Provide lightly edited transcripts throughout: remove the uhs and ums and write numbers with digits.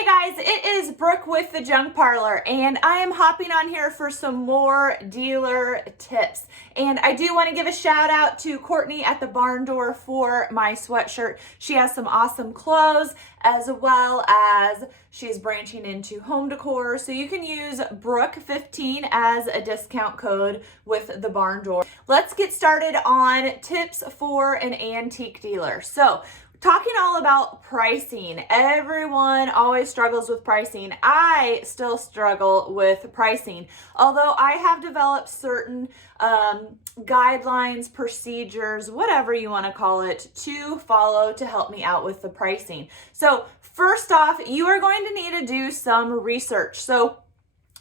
Hey guys, it is Brooke with the Junk Parlor, and I am hopping on here for some more dealer tips. And I do want to give a shout out to Courtney at the barn door for my sweatshirt. She has some awesome clothes, as well as she's branching into home decor. So you can use BROOKE15 as a discount code with the barn door. Let's get started on tips for an antique dealer. So talking all about pricing. Everyone always struggles with pricing. I still struggle with pricing, although I have developed certain guidelines, procedures, whatever you want to call it, to follow to help me out with the pricing. So first off, you are going to need to do some research. So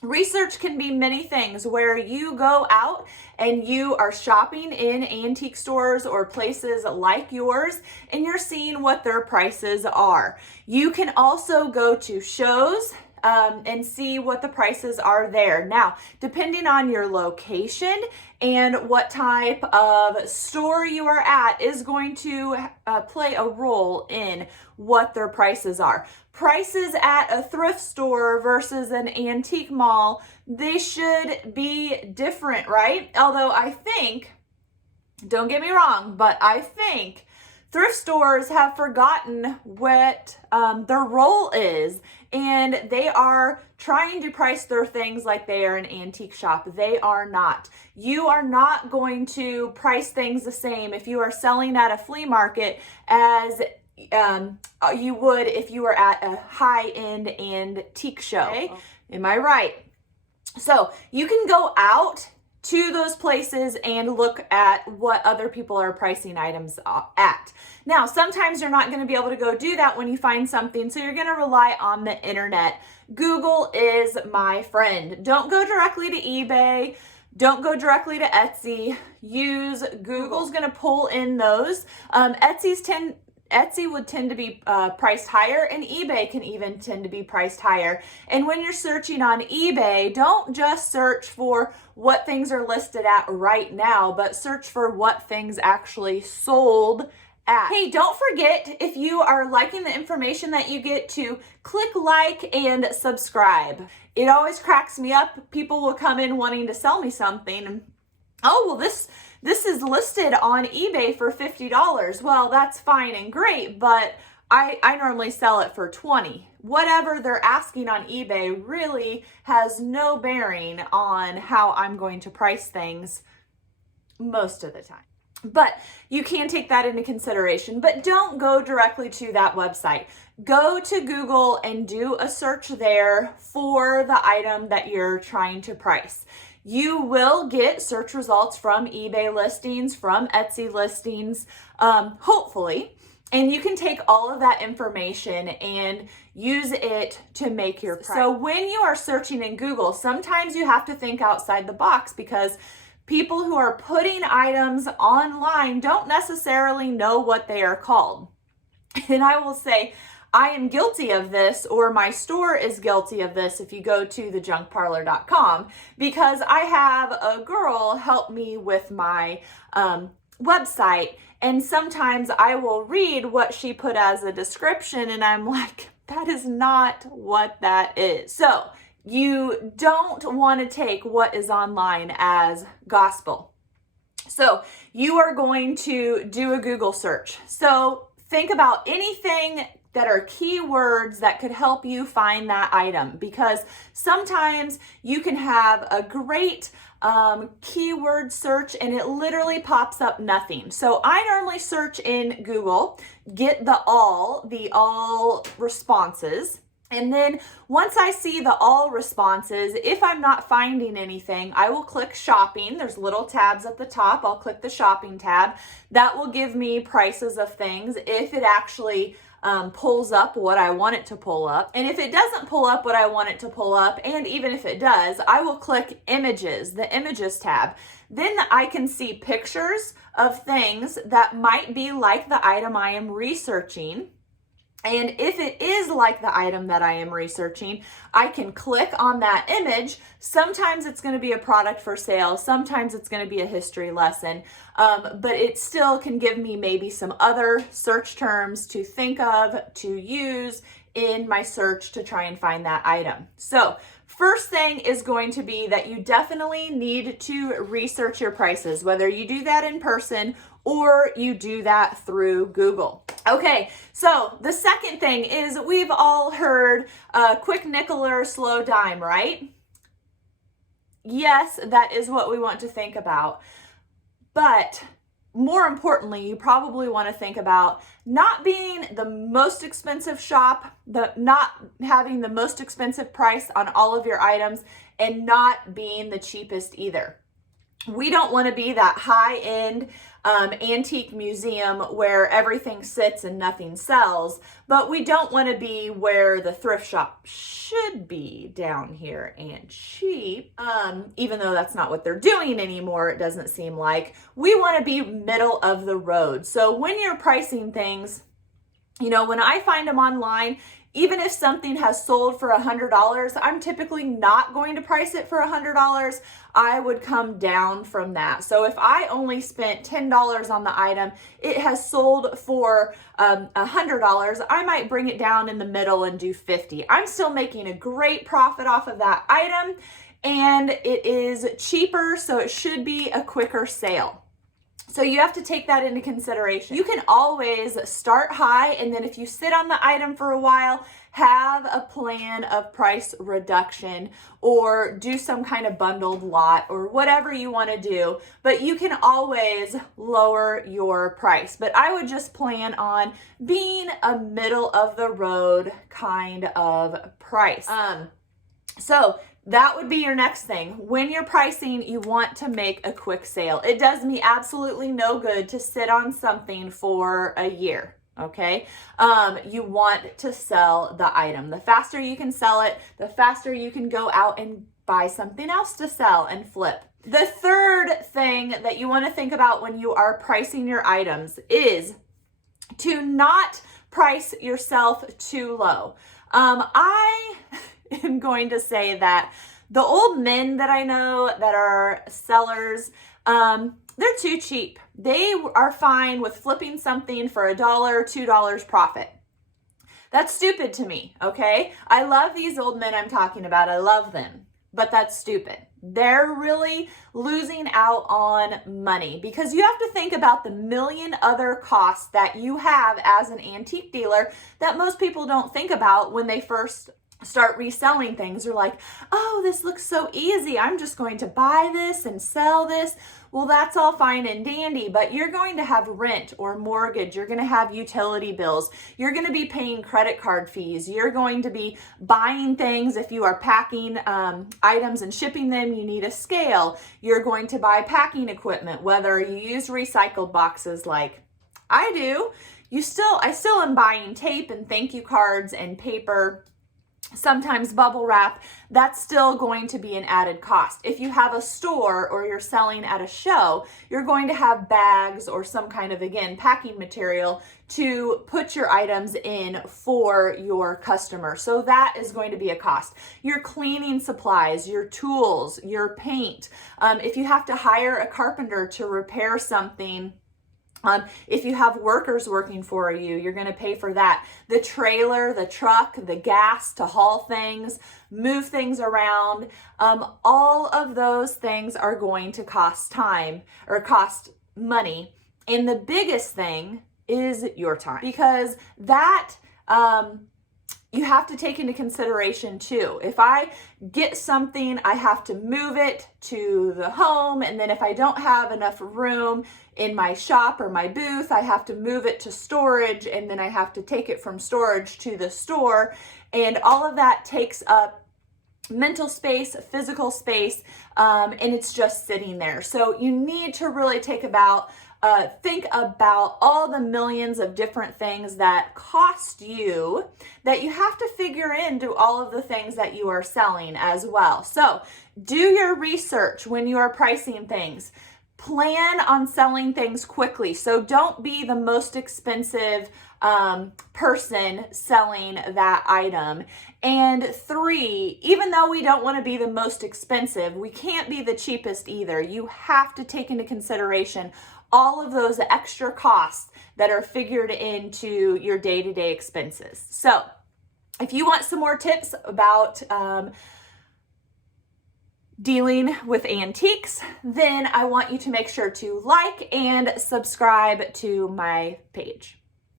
research can be many things, where you go out and you are shopping in antique stores or places like yours and you're seeing what their prices are. You can also go to shows and see what the prices are there. Now, depending on your location and what type of store you are at is going to play a role in what their prices are. Prices at a thrift store versus an antique mall, they should be different, right? Although I think, don't get me wrong, but I think thrift stores have forgotten what their role is, and they are trying to price their things like they are an antique shop. They are not. You are not going to price things the same if you are selling at a flea market as you would if you were at a high-end antique show. Okay? Am I right? So you can go out to those places and look at what other people are pricing items at. Now, sometimes you're not going to be able to go do that when you find something, so you're going to rely on the internet. Google is my friend. Don't go directly to eBay. Don't go directly to Etsy. Use Google's going to pull in those. Etsy would tend to be priced higher, and eBay can even tend to be priced higher. And when you're searching on eBay, don't just search for what things are listed at right now, but search for what things actually sold at. Hey, don't forget, if you are liking the information that you get, to click like and subscribe. It always cracks me up. People will come in wanting to sell me something, and oh, well, this is listed on eBay for $50. Well, that's fine and great, but I normally sell it for $20. Whatever they're asking on eBay really has no bearing on how I'm going to price things most of the time. But you can take that into consideration, but don't go directly to that website. Go to Google and do a search there for the item that you're trying to price. You will get search results from eBay listings, from Etsy listings, hopefully, and you can take all of that information and use it to make your price. So when you are searching in Google, sometimes you have to think outside the box, because people who are putting items online don't necessarily know what they are called. And I will say, I am guilty of this, or my store is guilty of this if you go to thejunkparlor.com, because I have a girl help me with my website, and sometimes I will read what she put as a description and I'm like, that is not what that is. So you don't want to take what is online as gospel. So you are going to do a Google search. So think about anything that are keywords that could help you find that item, because sometimes you can have a great keyword search and it literally pops up nothing. So I normally search in Google, get the all responses. And then once I see the all responses, if I'm not finding anything, I will click shopping. There's little tabs at the top. I'll click the shopping tab. That will give me prices of things if it actually pulls up what I want it to pull up. And if it doesn't pull up what I want it to pull up, and even if it does, I will click images, the images tab. Then I can see pictures of things that might be like the item I am researching. And if it is like the item that I am researching, I can click on that image. Sometimes it's going to be a product for sale. Sometimes it's going to be a history lesson. But it still can give me maybe some other search terms to think of, to use in my search to try and find that item. So first thing is going to be that you definitely need to research your prices, whether you do that in person or you do that through Google. Okay, so the second thing is we've all heard quick nickel or slow dime, right? Yes, that is what we want to think about. But more importantly, you probably want to think about not being the most expensive shop, not having the most expensive price on all of your items, and not being the cheapest either. We don't want to be that high-end antique museum where everything sits and nothing sells, but we don't want to be where the thrift shop should be, down here and cheap, even though that's not what they're doing anymore, it doesn't seem like. We want to be middle of the road. So when you're pricing things, you know, when I find them online, even if something has sold for $100, I'm typically not going to price it for $100. I would come down from that. So if I only spent $10 on the item, it has sold for $100, I might bring it down in the middle and do $50. I'm still making a great profit off of that item, and it is cheaper, so it should be a quicker sale. So you have to take that into consideration. You can always start high, and then if you sit on the item for a while, have a plan of price reduction or do some kind of bundled lot or whatever you want to do, but you can always lower your price. But I would just plan on being a middle of the road kind of price. So that would be your next thing. When you're pricing, you want to make a quick sale. It does me absolutely no good to sit on something for a year, okay? You want to sell the item. The faster you can sell it, the faster you can go out and buy something else to sell and flip. The third thing that you want to think about when you are pricing your items is to not price yourself too low. I am going to say that the old men that I know that are sellers, they're too cheap. They are fine with flipping something for $1, $2 profit. That's stupid to me, okay? I love these old men I'm talking about. I love them, but that's stupid. They're really losing out on money because you have to think about the million other costs that you have as an antique dealer that most people don't think about when they first start reselling things. You're like, oh, this looks so easy. I'm just going to buy this and sell this. Well, that's all fine and dandy, but you're going to have rent or mortgage. You're going to have utility bills. You're going to be paying credit card fees. You're going to be buying things. If you are packing items and shipping them, you need a scale. You're going to buy packing equipment, whether you use recycled boxes like I do. I still am buying tape and thank you cards and paper, sometimes bubble wrap. That's still going to be an added cost. If you have a store or you're selling at a show, you're going to have bags or some kind of, again, packing material to put your items in for your customer. So that is going to be a cost. Your cleaning supplies, your tools, your paint. If you have to hire a carpenter to repair something, if you have workers working for you, you're going to pay for that. The trailer, the truck, the gas to haul things, move things around, all of those things are going to cost time or cost money. And the biggest thing is your time, because that you have to take into consideration too. If I get something, I have to move it to the home, and then if I don't have enough room in my shop or my booth, I have to move it to storage, and then I have to take it from storage to the store, and all of that takes up mental space, physical space, and it's just sitting there. So you need to really think about all the millions of different things that cost you that you have to figure into all of the things that you are selling as well. So do your research when you are pricing things. Plan on selling things quickly. So don't be the most expensive person selling that item. And 3, even though we don't want to be the most expensive, we can't be the cheapest either. You have to take into consideration all of those extra costs that are figured into your day-to-day expenses. So If you want some more tips about dealing with antiques, then I want you to make sure to like and subscribe to my page.